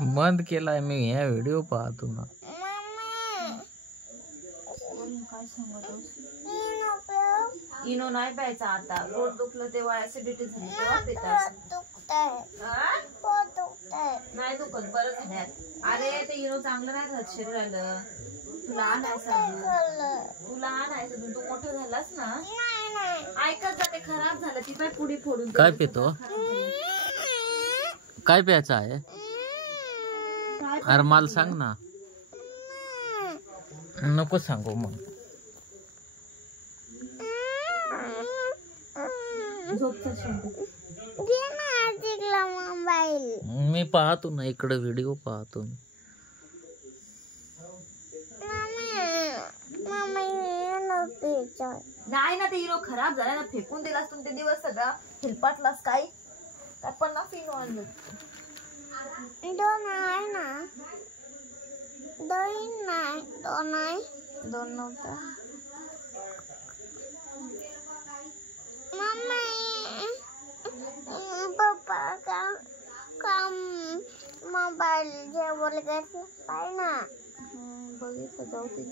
बंद केलाय मी, ह्या व्हिडिओ पाहतो ना. काय सांगतोस? इनो नाही प्यायचा आता. पोट दुखलं तेव्हा ऍसिडिटी झाली तेव्हा पितात. नाही दुखत, बरं झाल्यात. अरे ते इनो चांगलं नाही राहत शरीराला. तुला आणायचं तू मोठं झालास ना. ऐकत जाते खराब झालं ती काय पुढे फोडून. काय पितो? काय प्यायचं आहे? अरे मला सांग ना. नको सांगू मग. मी पाहतो ना इकडे व्हिडिओ पाहतो. नाही ना ते इनो खराब झाला ना, फेकून दिलास तुम ते दिवस सगळा हिलपाटलास. काय काय 50 इनो आणलं. दोन नव्हता. मोबाईल जेवण ना बघितलं जाऊ ते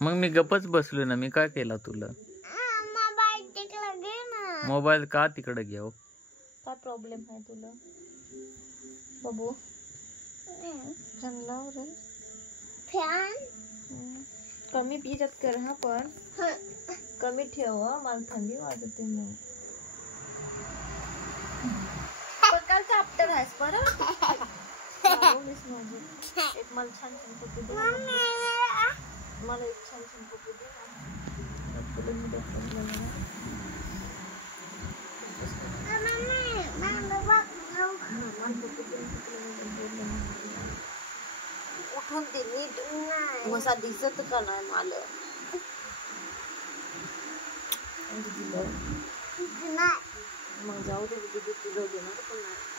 मग मी गप्पच बसलो ना. मी काय केला तुला? मोबाईल तिकडे घे ना. मोबाईल का तिकडे घेऊ? काय प्रॉब्लेम आहे तुला बाबू? फॅन कमी पिजत कर हा, पण कमी ठेव. मला थंडी वाजते मग. कालचा आफ्टर आहेस परत. एक मला छान छान कपडे दे. मला एक छान छान कपडे दे. उठून ते नीट वसा दिसत का नाही मला. मग जाऊ दे तुझं देणार पण नाही.